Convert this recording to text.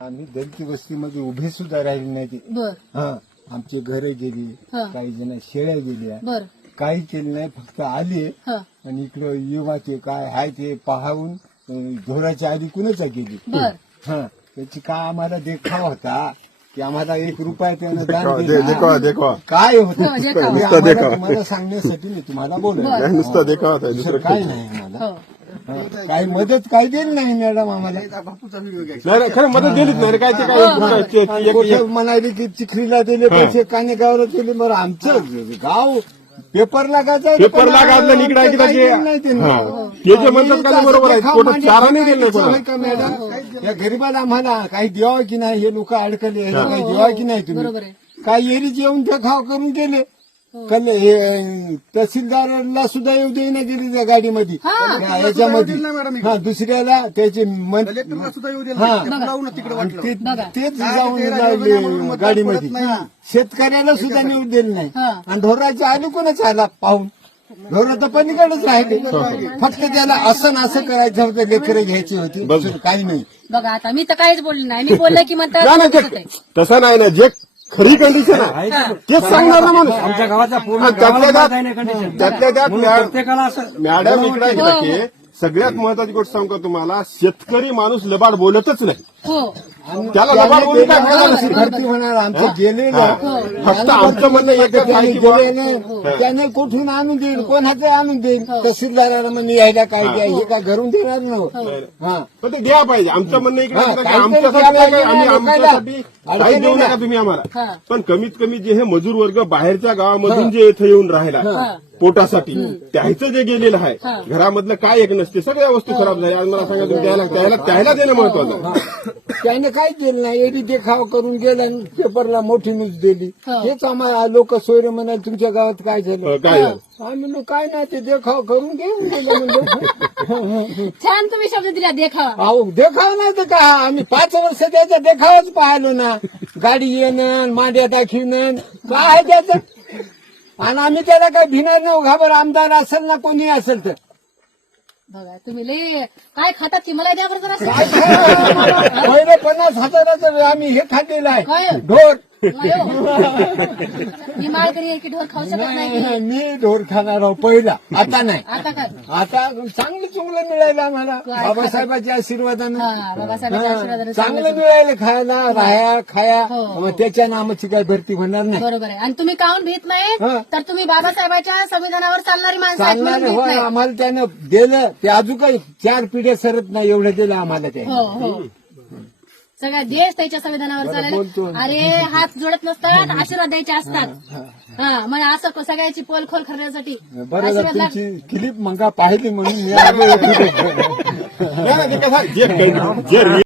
आम्ही दलित वस्तीमध्ये उभे सुद्धा राहिले नाही ते. बर हा आमची घरे गेली, हा. काही जण शेळ्या गेल्या, बर काही केलं नाही, फक्त आले हा आणि इकडं युवाचे काय हाय ते पाहून ढोराच्या आधी कुणाचा गेली. बर हा त्याची काय आम्हाला देखावा होता की आम्हाला 1 रुपया त्यानं दान देखावा दिला. देखावा काय होतं हो, देखावा. ते नुसता आम्हाला देखावा. तुम्हाला सांगण्यासाठी मी तुम्हाला बोललो. बरं. नुसता देखावा आहे, दुसरं दुसरं काय नाही आम्हाला. हो हा. काही मदत काही दिली नाही मॅडम आम्हाला. नाही खरं मदत दिलीच नाही काय ते काय कुठं म्हणाले की चिखलीला दिले पैसे, कानेगावला दिले. बरं आमचं गाव पेपरला गाजायचं, पेपरला गाजलं निकडा की काही दिलं नाही त्यांनी. ते जे म्हणतात का ते बरोबर आहे. देखाव कुठं मांडली चारा नाही दिला करायचं कोणाला. होय का मॅडम? या गरीबाला आम्हाला काही द्यावं की नाही, हे लोक अडकले, ह्याला काही द्यावं की नाही बरोबर तुम्ही? आहे. काही एरीच येऊन देखाव करून गेले. कल हे तहसीलदाराला सुद्धा येऊ देईना गेली त्या गाडीमध्ये, त्या याच्यामध्ये. हा दुसऱ्याला त्याचे हा तेच जाऊन लावले गाडीमध्ये. शेतकऱ्याला सुद्धा नेऊ दिलं नाही. हा. आणि ढोराच्या आली कोणाच आला पाहून. ढोर तर पलीकडेच राहिले. फक्त त्याला असं न असं करायचं होतं, लेकरं घ्यायची होती, दुसरं काही नाही. बघा आता मी तर काहीच बोलले नाही. मी बोलले की नाही, म्हणतात नाही, तसंच आहे. तसं नाही ना. जे खरी कंडिशन आहे तेच सांगणार ना माणूस. आमच्या गावाचा पूर्ण हा, त्यातल्या गावाला त्यात- माहित आहे ना condition. त्यातल्या त्यात म्हणून प्रत्येकाला असं मॅडम इकडे आहे की सगळ्यात महत्वाची गोष्ट सांगू का तुम्हाला, शेतकरी माणूस लबाड बोलतच नाही. हो त्याला लबाड बोलून काय फायदा त्याने नसतो. भरती होणार आमचे गेले ना. फक्त आमचं म्हणणं एकच आहे त्याने की बुवा, गेले ना, त्याने कुठून आणून देईल, कोणाचं आणून देईल. तहसीलदाराला म्हणजे यायला काय द्या, हे काय घरून देणार ना. हा पण ते द्या पाहिजे. आमचं म्हणणं इकडे हा, आहे की काहीतरी आमच्यासाठी द्या नाही, पाहिजे आम्ही ना, आमच्यासाठी लोकांना. काही देऊ अडचणी नका तुम्ही आम्हाला. हा. पण कमीत कमी जे हे मजूर वर्ग बाहेरच्या गावामधून जे इथं येऊन राहिला पोटासाठी, त्याचं जे गेलेलं आहे, घरामधलं काय एक नसते, सगळ्या वस्तू खराब झाल्या. आज मला सांगा तुम्ही त्याला देणं महत्वाचं आहे. त्याने काय केलं नाही, एडी देखाव करून गेला आणि पेपरला मोठी न्यूज दिली. हेच आम्हाला लोक सोयरे म्हणाले तुमच्या गावात काय झालं. काय झालं? आम्ही म्हणलो काय नाही, ते देखाव करून घेऊन गेले म्हणजे. छान तुम्ही शब्द दिला देखा. अहो देखाव नाही तर का, आम्ही 5 वर्ष त्याचा देखावच पाहिलो ना. गाडी येणं, मांड्या दाखवणं, काय आहे त्याचं. आणि आम्ही त्याला काय भिणार नाही. घाबर आमदार असेल ना कोणी असेल तर बघा तुम्ही लय काय खातात की मला द्या बरं जरा. काय खायला? पहिले 50,000चं आम्ही हे खाल्लेलं काय? आहे, ढोर. मी माळकरी आहे की ढोर खाऊ शकत नाही की. मी ढोर खाणार आहो पहिला, आता नाही. आता काय आता चांगलं चुंगलं मिळायला आम्हाला बाबासाहेबांच्या आशीर्वादानं. हा बाबासाहेबांच्या आशीर्वादाने चांगलं मिळायला, खायला राहाया खाया. हो. मग त्याच्यानं आमची काय भरती होणार नाही. बरोबर आहे. आणि तुम्ही काहून भीत नाही हा. तर तुम्ही बाबासाहेबांच्या संविधानावर चालणारी माणसं आहेत चालणार म्हणून भीत होय, नाही. आम्हाला त्यानं दिलं ते अजून काही 4 पिढ्या सरत नाही एवढं दिलं आम्हाला ते. हो हो सगळा देश त्याच्या संविधानावर बोलतो. चालेल. अरे हात जोडत नसतात, आशीर्वाद द्यायचे असतात. हा मग असं सगळ्याची पोलखोल करण्यासाठी बरं आशीर्वाद झालं लाग- तुमची क्लिप मंगा पाहिली म्हणून मी आलो. नाही, नाही, ते कसं आहे, जे